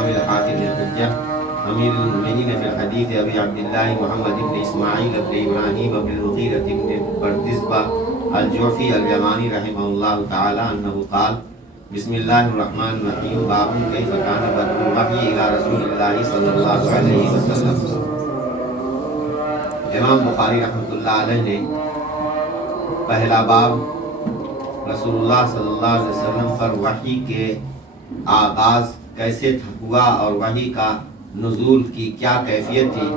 الإمام الحافظ الحجة أمير المؤمنين في الحديث أبي عبد الله محمد بن إسماعيل بن إبراهيم بن المغيرة بن بردزبة الجعفي اليماني رحمه الله تعالى أنه قال بسم الله الرحمن الرحيم باب كيف كان بدء الوحي إلى رسول الله صلى الله عليه وسلم. امام بخاری رحمۃ اللہ علیہ نے پہلا باب رسول اللہ صلی اللہ علیہ وسلم پر وحی کے آغاز کیسے ہوا اور وحی کا نزول کی کیا کیفیت تھی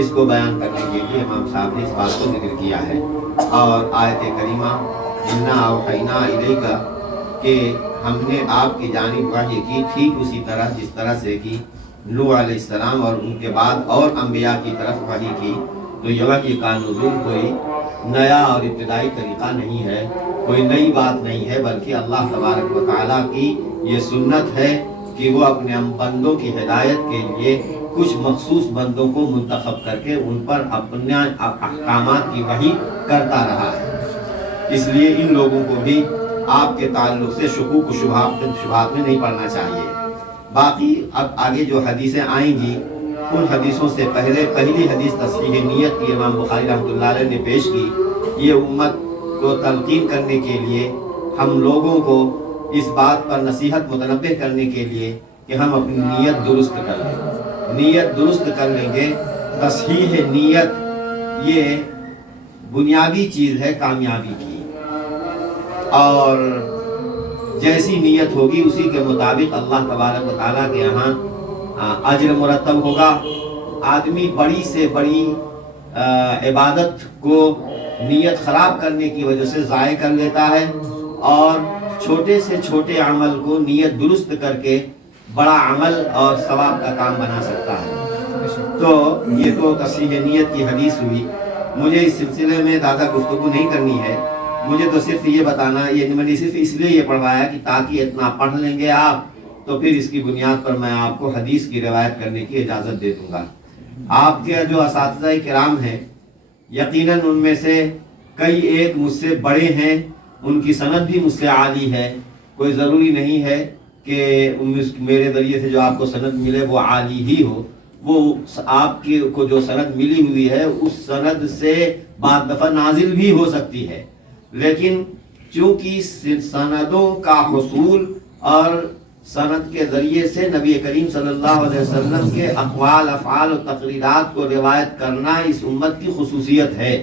اس کو بیان کرنے کے لیے امام صاحب نے اس بات کو ذکر کیا ہے. اور آیت کریمہ انا اوحینا الیک کہ ہم نے آپ کی جانب وحی کی ٹھیک اسی طرح جس طرح سے کی نوح علیہ السلام اور ان کے بعد اور انبیاء کی طرف وحی کی. تو یہ وحی کا نزول کوئی نیا اور ابتدائی طریقہ نہیں ہے، کوئی نئی بات نہیں ہے، بلکہ اللہ تبارک و تعالیٰ کی یہ سنت ہے کہ وہ اپنے بندوں کی ہدایت کے لیے کچھ مخصوص بندوں کو منتخب کر کے ان پر اپنے احکامات کی وحی کرتا رہا ہے. اس لیے ان لوگوں کو بھی آپ کے تعلق سے شکوک و شبہات میں نہیں پڑنا چاہیے. باقی اب آگے جو حدیثیں آئیں گی ان حدیثوں سے پہلی حدیث تصحیح نیت کی امام بخاری رحمۃ اللہ علیہ نے پیش کی. یہ امت کو تلقین کرنے کے لیے، ہم لوگوں کو اس بات پر نصیحت متنبہ کرنے کے لیے کہ ہم اپنی نیت درست کر لیں. نیت درست کر لیں گے. تصحیح نیت یہ بنیادی چیز ہے کامیابی کی، اور جیسی نیت ہوگی اسی کے مطابق اللہ تبارک و تعالیٰ کے یہاں اجر مرتب ہوگا. آدمی بڑی سے بڑی عبادت کو نیت خراب کرنے کی وجہ سے ضائع کر لیتا ہے، اور چھوٹے سے چھوٹے عمل کو نیت درست کر کے بڑا عمل اور ثواب کا کام بنا سکتا ہے. تو یہ تو تصحیح نیت کی حدیث ہوئی. مجھے اس سلسلے میں زیادہ گفتگو نہیں کرنی ہے. مجھے تو صرف یہ بتانا، یہ میں نے صرف اس لیے یہ پڑھوایا کہ تاکہ اتنا پڑھ لیں گے آپ تو پھر اس کی بنیاد پر میں آپ کو حدیث کی روایت کرنے کی اجازت دے دوں گا. آپ کے جو اساتذہ کرام ہیں یقیناً ان میں سے کئی ایک مجھ سے بڑے ہیں، ان کی سند بھی مجھ سے عالی ہے. کوئی ضروری نہیں ہے کہ میرے ذریعے سے جو آپ کو سند ملے وہ عالی ہی ہو. وہ آپ کو جو سند ملی ہوئی ہے اس سند سے بعض دفعہ نازل بھی ہو سکتی ہے، لیکن چونکہ سندوں کا حصول اور سند کے ذریعے سے نبی کریم صلی اللہ علیہ وسلم کے اقوال، افعال و تقریرات کو روایت کرنا اس امت کی خصوصیت ہے.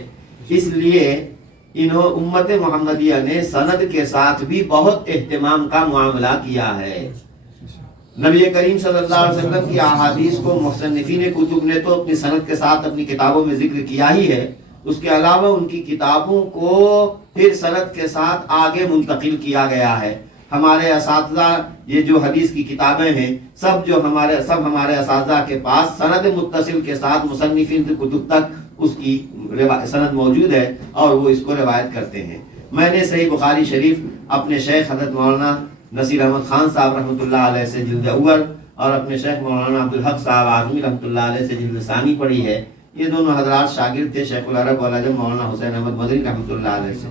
اس لیے امت محمدیہ نے سند کے ساتھ بھی بہت اہتمام کا معاملہ کیا ہے. نبی کریم صلی اللہ علیہ وسلم کی احادیث کو مصنفین کتب نے تو اپنی سند کے ساتھ اپنی کتابوں میں ذکر کیا ہی ہے، اس کے علاوہ ان کی کتابوں کو پھر سند کے ساتھ آگے منتقل کیا گیا ہے. ہمارے اساتذہ یہ جو حدیث کی کتابیں ہیں سب ہمارے اساتذہ کے پاس سند متصل کے ساتھ مصنفین کی کتب تک اس کی سند موجود ہے اور وہ اس کو روایت کرتے ہیں. میں نے صحیح بخاری شریف اپنے شیخ حضرت مولانا نصیر احمد خان صاحب رحمۃ اللہ علیہ سے جلد اول اور اپنے شیخ مولانا عبدالحق صاحب اعظمی رحمۃ اللہ علیہ سے جلد ثانی پڑھی ہے. یہ دونوں حضرات شاگرد تھے شیخ العرب والعجم مولانا حسین احمد مدنی رحمۃ اللہ علیہ سے.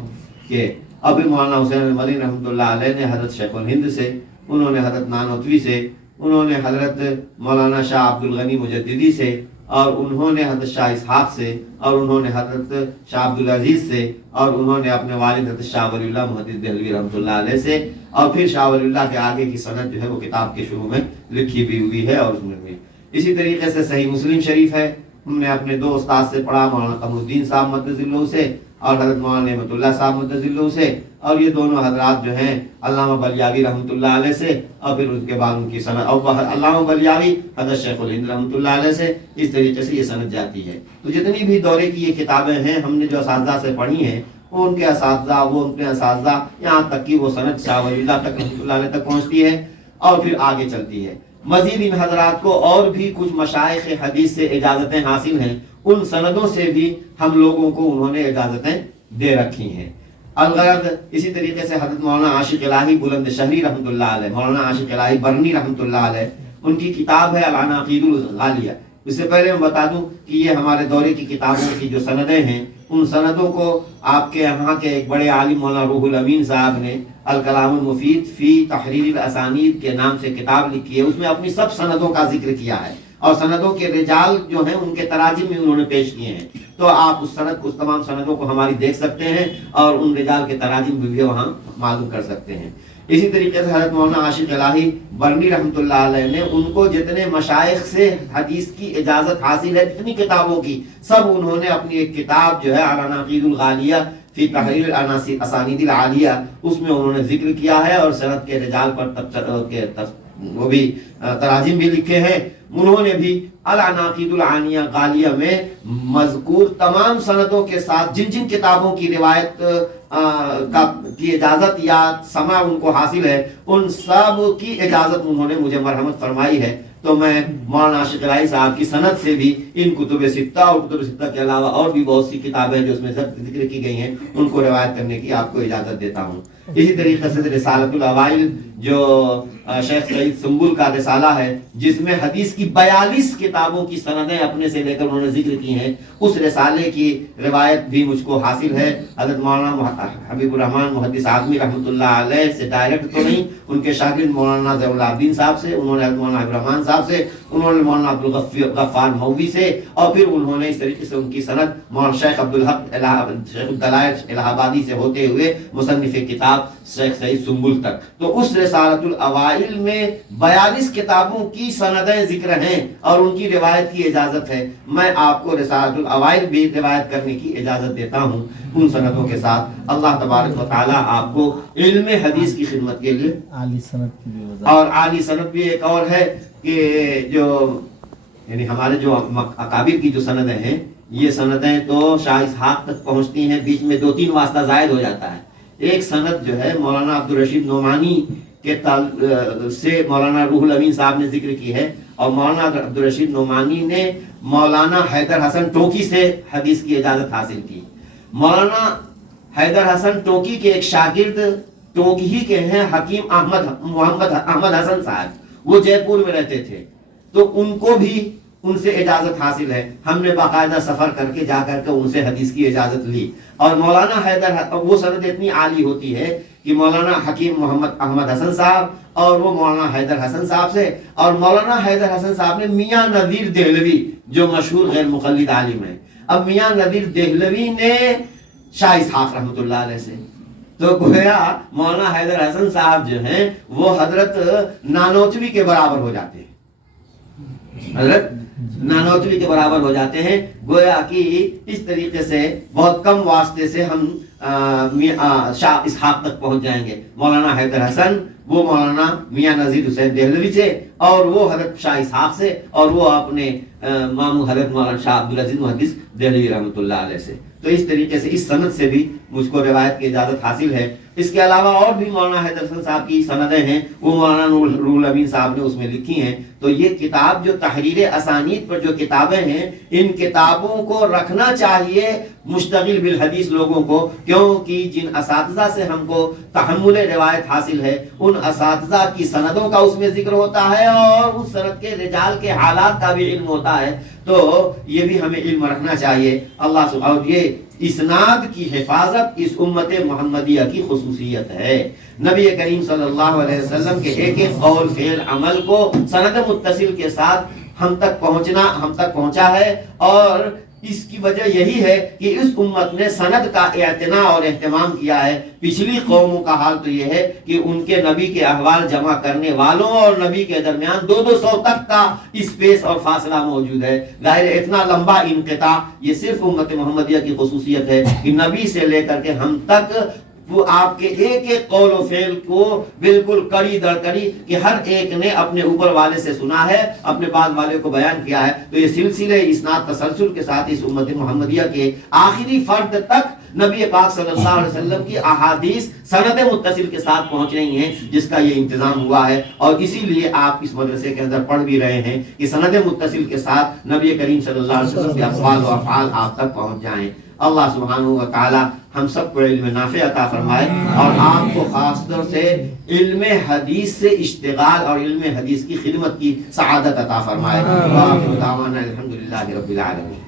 کہ ابھی مولانا حسین المدنی رحمۃ اللہ علیہ نے حضرت شیخ الہند سے، انہوں نے حضرت نانوتوی سے، انہوں نے حضرت مولانا شاہ عبد الغنی مجددی سے، اور انہوں نے حضرت شاہ اسحاق سے، اور انہوں نے حضرت شاہ عبدالعزیز سے، اور انہوں نے اپنے والد حضرت شاہ ولی اللہ محدث دہلوی رحمۃ اللہ علیہ سے، اور پھر شاہ ولی اللہ کے آگے کی سند جو ہے وہ کتاب کے شروع میں لکھی بھی ہوئی ہے. اور اس میں بھی اسی طریقے سے صحیح مسلم شریف ہے، ہم نے اپنے دو استاد سے پڑھا، مولانا قمر الدین صاحب مدث اللہ سے اور حضرت مولانا نعمت اللہ صاحب مدث اللہ سے، اور یہ دونوں حضرات جو ہیں علامہ بلیاوی رحمۃ اللہ علیہ سے، اور پھر اس کے بعد ان کی سند اور علامہ بلیاوی حضرت شیخ الہند رحمۃ اللہ علیہ سے. اس طریقے سے یہ سند جاتی ہے. تو جتنی بھی دورے کی یہ کتابیں ہیں ہم نے جو اساتذہ سے پڑھی ہیں وہ ان کے اساتذہ یہاں تک کہ وہ سند شاہ ولی اللہ تک رحمۃ اللہ علیہ تک پہنچتی ہے اور پھر آگے چلتی ہے. مزید ان حضرات کو اور بھی کچھ مشائخ حدیث سے اجازتیں حاصل ہیں، ان سندوں سے بھی ہم لوگوں کو انہوں نے اجازتیں دے رکھی ہیں. الغرض اسی طریقے سے حضرت مولانا عاشق الہی بلند شہری رحمۃ اللہ علیہ، مولانا عاشق الہی برنی رحمۃ اللہ علیہ، ان کی کتاب ہے العناقید الغالیہ. اس سے پہلے میں بتا دوں کہ یہ ہمارے دورے کی کتابوں کی جو سندیں ہیں ان سندوں کو آپ کے یہاں کے ایک بڑے عالم مولانا روح الامین صاحب نے الکلام المفید فی تحریر الاسانید کے نام سے کتاب لکھی ہے، اس میں اپنی سب سندوں کا ذکر کیا ہے اور سندوں کے رجال جو ہیں ان کے تراجم بھی انہوں نے پیش کیے ہیں، تو آپ اس تمام سندوں کو ہماری دیکھ سکتے ہیں اور ان رجال کے تراجم بھی وہاں معلوم کر سکتے ہیں۔ اسی طریقے سے حضرت مولانا عاشق الہی برنی رحمۃ اللہ علیہ نے ان کو جتنے مشائخ سے حدیث کی اجازت حاصل ہے، جتنی کتابوں کی، سب انہوں نے اپنی ایک کتاب جو ہے العناقید الغالیہ فی تحریر الاسانید العالیہ، اس میں انہوں نے ذکر کیا ہے اور سند کے رجال پر وہ بھی تراجم بھی لکھے ہیں۔ انہوں نے بھی العناقید العالیہ غالیہ میں مذکور تمام سندوں کے ساتھ جن جن کتابوں کی روایت کی اجازت یا سماع ان کو حاصل ہے، ان سب کی اجازت انہوں نے مجھے مرحمت فرمائی ہے، تو میں مولانا عاشق الہی صاحب کی سند سے بھی ان کتب ستہ اور کتب ستہ کے علاوہ اور بھی بہت سی کتابیں جو اس میں ذکر کی گئی ہیں ان کو روایت کرنے کی آپ کو اجازت دیتا ہوں۔ اسی طریقے سے رسالۃ الاوائل جو شیخ سعید سنبل کا رسالہ ہے، جس میں حدیث کی 42 کتابوں کی سندیں اپنے سے لے کر انہوں نے ذکر کی ہیں، اس رسالے کی روایت بھی مجھ کو حاصل ہے۔ حضرت مولانا حبیب الرحمن محدث اعظمی رحمۃ اللہ علیہ سے ڈائریکٹ تو نہیں، ان کے شاگرد مولانا ضیاء العابدین صاحب سے، انہوں نے حضرت مولانا حبیب الرحمن صاحب سے، انہوں نے مولانا عبدالغفار مولوی سے، اور پھر انہوں نے اس طریقے سے ان کی سند مولانا شیخ عبدالحق شیخ الدلائل الہ آبادی سے ہوتے ہوئے مصنف کتاب شیخ سعید سنبل تک، تو اس رسالۃ الاوائل میں 42 کتابوں کی سندیں ذکر ہیں اور ان کی روایت کی اجازت ہے۔ میں آپ کو رسالۃ الاوائل بھی روایت کرنے کی اجازت دیتا ہوں ان سندوں کے ساتھ۔ اللہ تبارک و تعالیٰ آپ کو علم حدیث کی خدمت کے لیے عالی سند کی بھی وضاحت، اور عالی سند بھی ایک اور ہے کہ جو یعنی ہمارے جو اکابر کی جو سندیں ہیں، یہ سندیں تو شاہ اسحاق تک پہنچتی ہیں، بیچ میں 2-3 واسطہ زائد ہو جاتا ہے۔ ایک سند جو ہے مولانا عبدالرشید نعمانی کے سے مولانا روح الامین صاحب نے ذکر کی ہے، اور مولانا عبدالرشید نعمانی نے مولانا حیدر حسن ٹوکی سے حدیث کی اجازت حاصل کی۔ مولانا حیدر حسن ٹوکی کے ایک شاگرد ٹوکی ہی کے ہیں حکیم محمد احمد حسن صاحب، وہ جے پور میں رہتے تھے، تو ان کو بھی ان سے اجازت حاصل ہے۔ ہم نے باقاعدہ سفر کر کے جا کر کے ان سے حدیث کی اجازت لی، اور مولانا حیدر وہ سند اتنی عالی ہوتی ہے کہ مولانا حکیم محمد احمد حسن صاحب اور وہ مولانا حیدر حسن صاحب سے، اور مولانا حیدر حسن صاحب نے میاں نذیر دہلوی جو مشہور غیر مقلد عالم ہیں، اب میاں نذیر دہلوی نے شاہ اسحاق رحمۃ اللہ علیہ سے، تو گویا مولانا حیدر حسن صاحب جو ہیں وہ حضرت نانوتوی کے برابر ہو جاتے ہیں، حضرت نانوتوی کے برابر ہو جاتے ہیں۔ گویا کہ اس طریقے سے بہت کم واسطے سے ہم شاہ اسحاق تک پہنچ جائیں گے۔ مولانا حیدر حسن وہ مولانا میاں نذیر حسین دہلوی سے، اور وہ حضرت شاہ اسحاق سے، اور وہ اپنے ماموں حضرت مولانا شاہ عبدالعزیز محدث دہلوی رحمۃ اللہ علیہ سے۔ تو اس طریقے سے اس سند سے بھی مجھ کو روایت کی اجازت حاصل ہے۔ اس کے علاوہ اور بھی مولانا حیدر حسن صاحب کی سندیں ہیں، وہ مولانا روح الامین صاحب نے اس میں لکھی ہیں۔ تو یہ کتاب جو تحریر اسانید پر جو کتابیں ہیں، ان کتابوں کو رکھنا چاہیے مشتغل بالحدیث لوگوں کو، کیونکہ جن اساتذہ سے ہم کو تحمل روایت حاصل ہے، ان اساتذہ کی سندوں کا اس میں ذکر ہوتا ہے اور اس سند کے رجال کے حالات کا بھی علم ہوتا ہے، تو یہ بھی ہمیں علم رکھنا چاہیے۔ اللہ سبحانہ، اور یہ اسناد کی حفاظت اس امت محمدیہ کی خصوصیت ہے۔ نبی کریم صلی اللہ علیہ وسلم کے ایک ایک قول فعل عمل کو سند متصل کے ساتھ ہم تک پہنچا ہے، اور اس کی وجہ یہی ہے کہ اس امت نے سند کا اعتناء اور اہتمام کیا ہے۔ پچھلی قوموں کا حال تو یہ ہے کہ ان کے نبی کے احوال جمع کرنے والوں اور نبی کے درمیان 200 تک کا اسپیس اور فاصلہ موجود ہے۔ ظاہر اتنا لمبا انقطاع یہ صرف امت محمدیہ کی خصوصیت ہے کہ نبی سے لے کر کے ہم تک وہ آپ کے ایک ایک قول و فعل کو بالکل کڑی در کڑی کہ ہر ایک نے اپنے اوپر والے سے سنا ہے، اپنے بعد والے کو بیان کیا ہے۔ تو یہ سلسلے اسناد تسلسل کے ساتھ اس امت محمدیہ کے آخری فرد تک نبی پاک صلی اللہ علیہ وسلم کی احادیث سند متصل کے ساتھ پہنچ رہی ہیں، جس کا یہ انتظام ہوا ہے، اور اسی لیے آپ اس مدرسے کے اندر پڑھ بھی رہے ہیں کہ سند متصل کے ساتھ نبی کریم صلی اللہ علیہ وسلم کے اقوال و افعال آپ تک پہنچ جائیں۔ اللہ سبحانہ و تعالی ہم سب کو علم نافع عطا فرمائے، اور آپ کو خاص طور سے علم حدیث سے اشتغال اور علم حدیث کی خدمت کی سعادت عطا فرمائے۔ وآخر دعوانا الحمدللہ رب العالمین۔